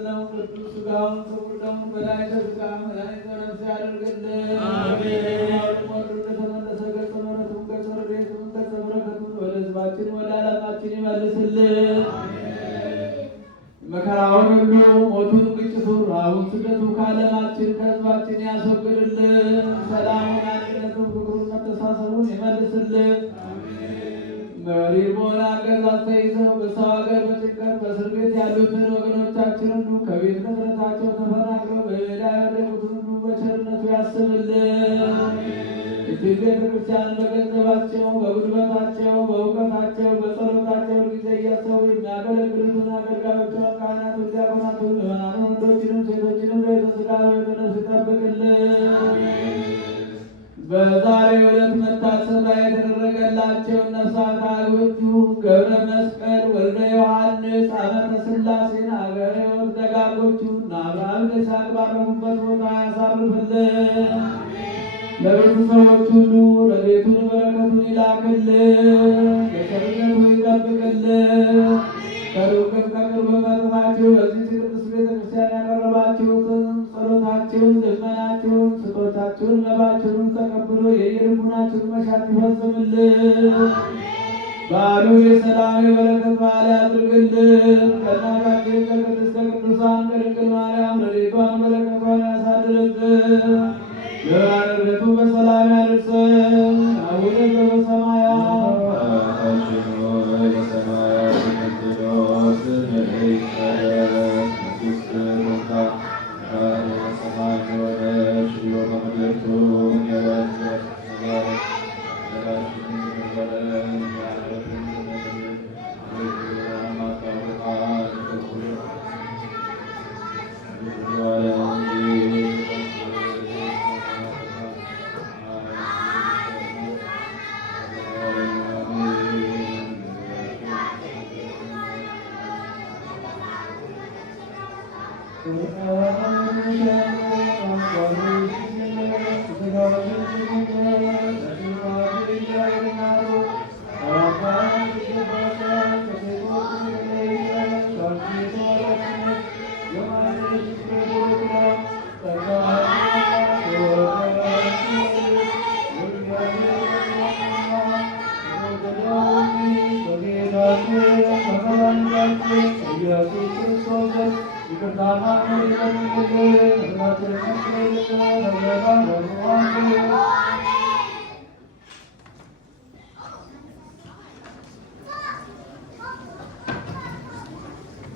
ቅዱስ ሥጋውን ክቡር ደሙን በላዕተ ሥጋ መድኃኒተ ነፍስ ያደርግልን። ሞቱ እንደተመለሰ ገጸ ምሕረቱን ገጸ ረድኤቱን ገጸ በረከቱን ወደ ሕዝባችን ወደ ዓለማችን ይመልስልን። መከራውን ሁሉ ሞቱን፣ ግጭቱን፣ ረሃቡን፣ ስደቱን ከዓለማችን ከሕዝባችን ያስወግድልን። ሰላሙን፣ አንድነቱን፣ ፍቅሩን፣ መተሳሰቡን ይመልስልን። መሪር በሆነ አገዛዝ ተይዘው በሰው ሀገር በጭንቀት በእስር ቤት ያሉትን ወገኖቻችን ሁሉ ከቤት ንብረታቸው ተፈናቅለው በሜዳ ያደጉትን ሁሉ በቸርነቱ ያስብልን። እጅግ ቤተክርስቲያንን በገንዘባቸው፣ በጉልበታቸው፣ በእውቀታቸው፣ በጸሎታቸው ጊዜ እያሰቡ የሚያገለግሉትን አገልጋዮቿን፣ ካህናቱን፣ ዲያቆናቱን፣ ምዕመናኑን ወንዶችንም ሴቶችንም ቤተ ሥጋ ቤተ ነፍስ ይጠብቅልን። በዛሬው ዕለት መታሰቢያ የተደረገላቸው ነፍሳት አግብርቱ ገብረ መስቀል ወልደ ዮሐንስ አመተ ሥላሴን አገረ ሕይወት ደጋጎቹን አብርሃም ይስሐቅ ባረፉበት ቦታ ያሳርፍልን። ለቤተሰቦች ሁሉ ረድኤቱን በረከቱን ይላክልን። በቸርነቱ ይጠብቅልን። ከሩቅም ከቅርብ መጥታችሁ በዚህ ቅድስት ቤተክርስቲያን ያቀረባችሁትን ጸሎታችሁን፣ ልመናችሁን፣ ስጦታችሁን፣ መባችሁን ተቀብሎ የየልቡናችሁን መሻት ይፈጽምልን። በዓሉ የሰላም የበረከት በዓል ያድርግልን። ከእናታችን ከቅድስተ ቅዱሳን ከድንግል ማርያም ረድኤቷን በረከቷን ያሳድርብን። ለብርሃነ ልደቱ በሰላም ያድርሰን። አቡነ ዘበሰማያት Thank you.